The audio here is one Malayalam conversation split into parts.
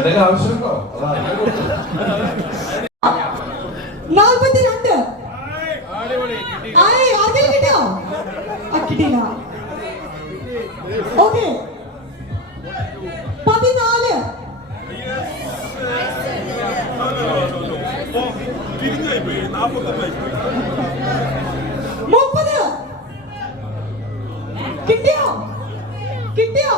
എന്തെങ്കിലും ആവശ്യമുണ്ടോ? നാൽപ്പത്തിരണ്ട്. കിട്ടിയോ കിട്ടിയില്ല. ഓക്കെ. പതിനാല്. മുപ്പത്. കിട്ടിയോ? കിട്ടിയോ?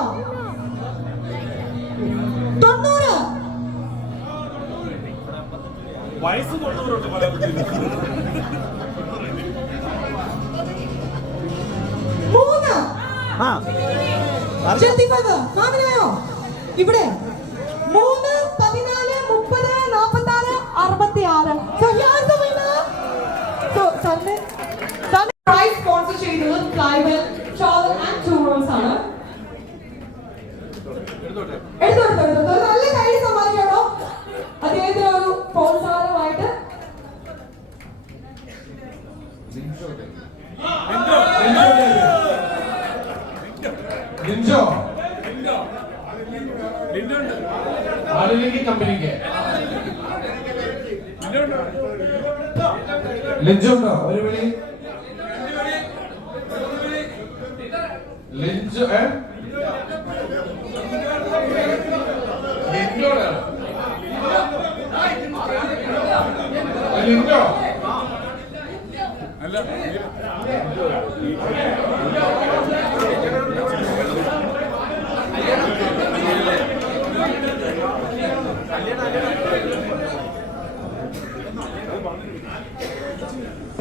വയസ്സ് തൊണ്ണൂറുണ്ട് പല മൂന്ന്. ചെത്തിപ്പത് ഫാമിലിയായോ ഇവിടെ. മൂന്ന് പതിനാല് മുപ്പത് നാൽപ്പത്തി ആറ് അറുപത്തി ആറ് സാറിന് സാറിന് പ്രൈസ് സ്പോൺസർ ചെയ്തത് ട്രൈബൽ ആൻഡ് ടൂറിസം ആണ് എടുത്തോ എടുത്തോ എടുത്തോ ഒരു നല്ല കൈ സമ്മാനിക്കണോ അദ്ദേഹത്തിന് ഒരു പ്രോത്സാഹനമായിട്ട് ലിൻജോ ആളിലേക്ക് കമ്പനിക്ക്. ലിൻജോ ഉണ്ടോ. ഒരു വിളി. ലിഞ്ചു ഏ? ലിൻജോ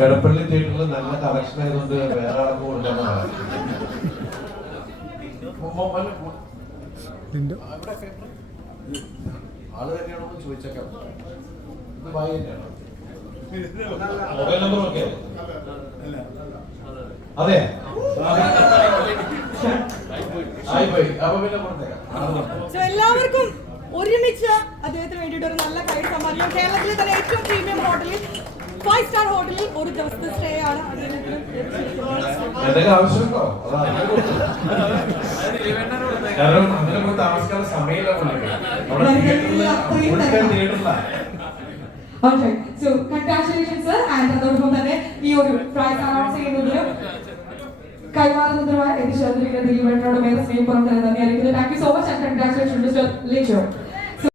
എടപ്പള്ളി തിയേറ്ററിൽ നല്ല കളക്ഷൻ ആയതുകൊണ്ട് വേറെ ആൾക്ക് കൊടുക്കുന്നതാണ് ആൾ തന്നെയാണോ ചോദിച്ചേക്കാം. ഇത് ഭായി തന്നെയാണോ മൊബൈൽ നമ്പർ ഒക്കെ അതെ. എല്ലാവർക്കും ഒരുമിച്ച് അദ്ദേഹത്തിന് വേണ്ടിയിട്ട് ഒരു നല്ല കൈ സമ്മാനിക്കും. കേരളത്തിലെ തന്നെ ഏറ്റവും പ്രീമിയം ഹോട്ടലിൽ ഫൈവ് സ്റ്റാർ ഹോട്ടലിൽ ഒരു ദിവസത്തെ സ്റ്റേ ആണ് അദ്ദേഹത്തിന് കാരണം അങ്ങനെ താമസിക്കാനുള്ള സമയമില്ല congratulations, sir. And അതോടൊപ്പം തന്നെ ഈ ഒരു പ്രൈസ് അനൗൺസ് ചെയ്യുന്നതിന് കൈമാറുന്നതിനുമായി എത്തിച്ചേർന്നിരിക്കുന്ന ദിലീപേട്ടനോട് മേലെ സ്നേഹം പുറം തന്നെ അറിയിക്കുന്നു thank you so much and congratulation mister Lijo